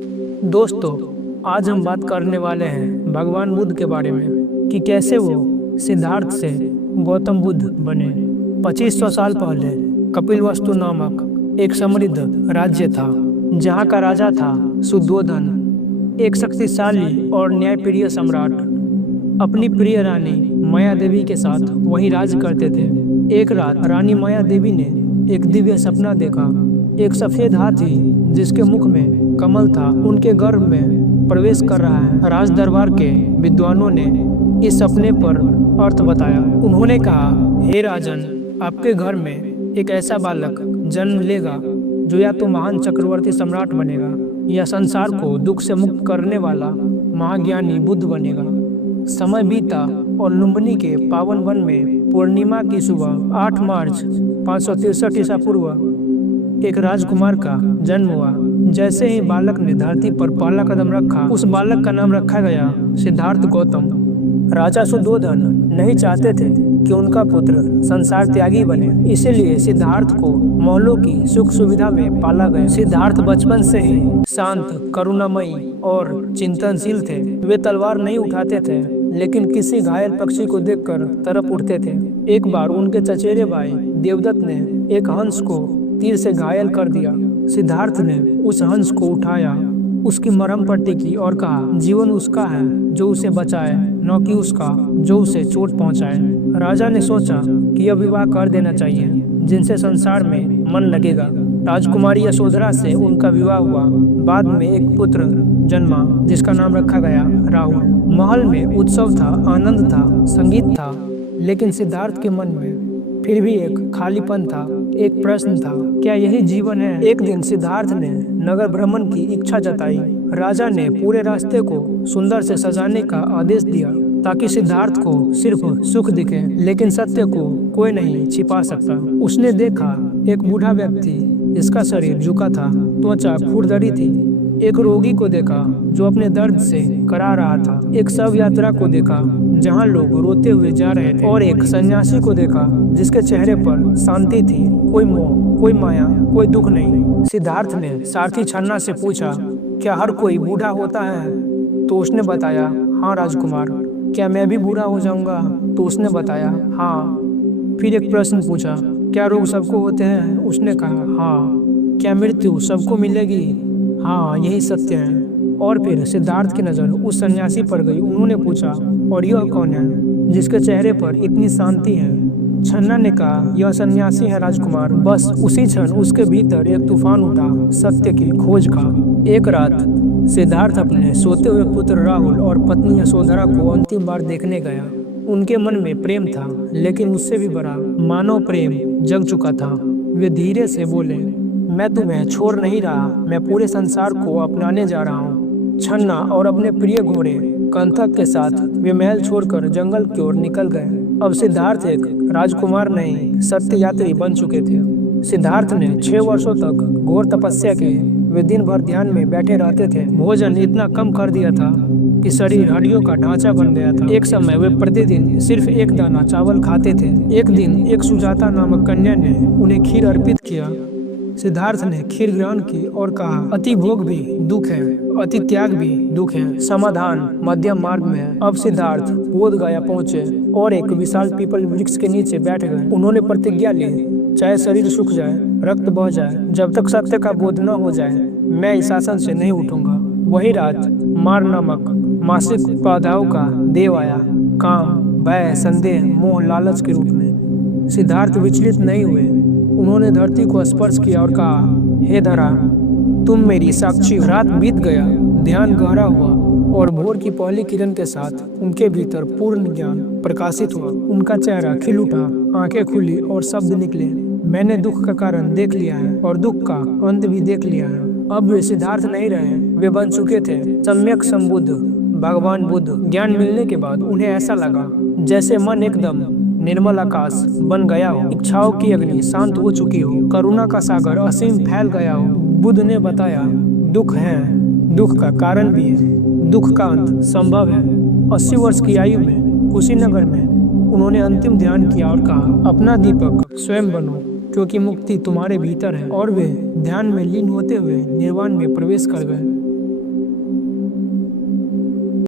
दोस्तों, आज हम बात करने वाले हैं भगवान बुद्ध के बारे में कि कैसे वो सिद्धार्थ से गौतम बुद्ध बने। 2500 साल पहले कपिलवस्तु नामक एक समृद्ध राज्य था, जहाँ का राजा था शुद्धोधन, एक शक्तिशाली और न्यायप्रिय सम्राट। अपनी प्रिय रानी माया देवी के साथ वहीं राज करते थे। एक रात रानी माया देवी ने एक दिव्य सपना देखा। एक सफेद हाथी जिसके मुख में कमल था उनके गर्भ में प्रवेश कर रहा है। राज दरबार के विद्वानों ने इस सपने पर अर्थ बताया। उन्होंने कहा, हे राजन, आपके घर में एक ऐसा बालक जन्म लेगा जो या तो महान चक्रवर्ती सम्राट बनेगा या संसार को दुख से मुक्त करने वाला महाज्ञानी बुद्ध बनेगा। समय बीता और लुम्बिनी के पावन वन में पूर्णिमा की सुबह 8 मार्च 563 ईसा पूर्व एक राजकुमार का जन्म हुआ। जैसे ही बालक ने धरती पर पहला कदम रखा, उस बालक का नाम रखा गया सिद्धार्थ गौतम। राजा शुद्धोधन नहीं चाहते थे कि उनका पुत्र संसार त्यागी बने, इसीलिए सिद्धार्थ को महलों की सुख सुविधा में पाला गया। सिद्धार्थ बचपन से ही शांत, करुणामयी और चिंतनशील थे। वे तलवार नहीं उठाते थे, लेकिन किसी घायल पक्षी को देखकर तड़प उठते थे। एक बार उनके चचेरे भाई देवदत्त ने एक हंस को तीर से घायल कर दिया। सिद्धार्थ ने उस हंस को उठाया, उसकी मरहम पट्टी की और कहा, जीवन उसका है जो उसे बचाए, न कि उसका जो उसे चोट पहुंचाए। राजा ने सोचा कि अब विवाह कर देना चाहिए, जिनसे संसार में मन लगेगा। राजकुमारी यशोधरा से उनका विवाह हुआ। बाद में एक पुत्र जन्मा जिसका नाम रखा गया राहुल। महल में उत्सव था, आनंद था, संगीत था, लेकिन सिद्धार्थ के मन में फिर भी एक खालीपन था। एक प्रश्न था, क्या यही जीवन है? एक दिन सिद्धार्थ ने नगर भ्रमण की इच्छा जताई। राजा ने पूरे रास्ते को सुंदर से सजाने का आदेश दिया ताकि सिद्धार्थ को सिर्फ सुख दिखे, लेकिन सत्य को कोई नहीं छिपा सकता। उसने देखा एक बूढ़ा व्यक्ति जिसका शरीर झुका था, त्वचा खुरदरी थी। एक रोगी को देखा जो अपने दर्द से करा रहा था। एक शव यात्रा को देखा जहां लोग रोते हुए जा रहे थे, और एक सन्यासी को देखा जिसके चेहरे पर शांति थी, कोई मोह, कोई माया, कोई दुख नहीं। सिद्धार्थ ने सारथी छन्ना से पूछा, क्या हर कोई बूढ़ा होता है? तो उसने बताया, हाँ राजकुमार। क्या मैं भी बूढ़ा हो जाऊंगा? तो उसने बताया, हाँ। फिर एक प्रश्न पूछा, क्या रोग सबको होते हैं? उसने कहा, हाँ। क्या मृत्यु सबको मिलेगी? हाँ, यही सत्य है। और फिर सिद्धार्थ की नजर उस सन्यासी पर गई। उन्होंने पूछा, और यह कौन है जिसके चेहरे पर इतनी शांति है? छन्ना ने कहा, यह सन्यासी है राजकुमार। बस उसी क्षण उसके भीतर एक तूफान उठा, सत्य की खोज का। एक रात सिद्धार्थ अपने सोते हुए पुत्र राहुल और पत्नी यशोधरा को अंतिम बार देखने गया। उनके मन में प्रेम था, लेकिन उससे भी बड़ा मानव प्रेम जग चुका था। वे धीरे से बोले, मैं तुम्हें छोड़ नहीं रहा, मैं पूरे संसार को अपनाने जा रहा हूँ। छन्ना और अपने प्रिय घोड़े कंथक के साथ वे महल छोड़कर जंगल की ओर निकल गए। अब सिद्धार्थ एक राजकुमार नहीं, सत्य यात्री बन चुके थे। सिद्धार्थ ने 6 वर्षों तक घोर तपस्या की। वे दिन भर ध्यान में बैठे रहते थे। भोजन इतना कम कर दिया था कि शरीर हड्डियों का ढांचा बन गया था। एक समय वे प्रतिदिन सिर्फ एक दाना चावल खाते थे। एक दिन एक सुजाता नामक कन्या ने उन्हें खीर अर्पित किया। सिद्धार्थ ने खीर ग्रहण की और कहा, अति भोग भी दुख है, अति त्याग भी दुख है, समाधान मध्यम मार्ग में है। अब सिद्धार्थ बोध गया पहुंचे और एक विशाल पीपल वृक्ष के नीचे बैठ गए। उन्होंने प्रतिज्ञा ली, चाहे शरीर सूख जाए, रक्त बह जाए, जब तक सत्य का बोध न हो जाए, मैं इस आसन से नहीं उठूंगा। वही रात मार नामक मासिक बाधाओं का देव आया, काम, भय, संदेह, मोह, लालच के रूप में। सिद्धार्थ विचलित नहीं हुए। उन्होंने धरती को स्पर्श किया और कहा, हे धरा, तुम मेरी साक्षी हो। रात बीत गया, ध्यान गहरा हुआ और भोर की पहली किरण के साथ उनके भीतर पूर्ण ज्ञान प्रकाशित हुआ। उनका चेहरा खिल उठा, आंखें खुली और शब्द निकले, मैंने दुख का कारण देख लिया है और दुख का अंत भी देख लिया है। अब वे सिद्धार्थ नहीं रहे, वे बन चुके थे सम्यक संबुद्ध भगवान बुद्ध। ज्ञान मिलने के बाद उन्हें ऐसा लगा जैसे मन एकदम निर्मल आकाश बन गया हो, इच्छाओं की अग्नि शांत हो चुकी हो, करुणा का सागर असीम फैल गया हो। बुद्ध ने बताया, दुख है, दुख का कारण भी है, दुख का अंत संभव है। 80 वर्ष की आयु में कुशीनगर में उन्होंने अंतिम ध्यान किया और कहा, अपना दीपक स्वयं बनो, क्योंकि मुक्ति तुम्हारे भीतर है। और वे ध्यान में लीन होते हुए निर्वाण में प्रवेश कर गए।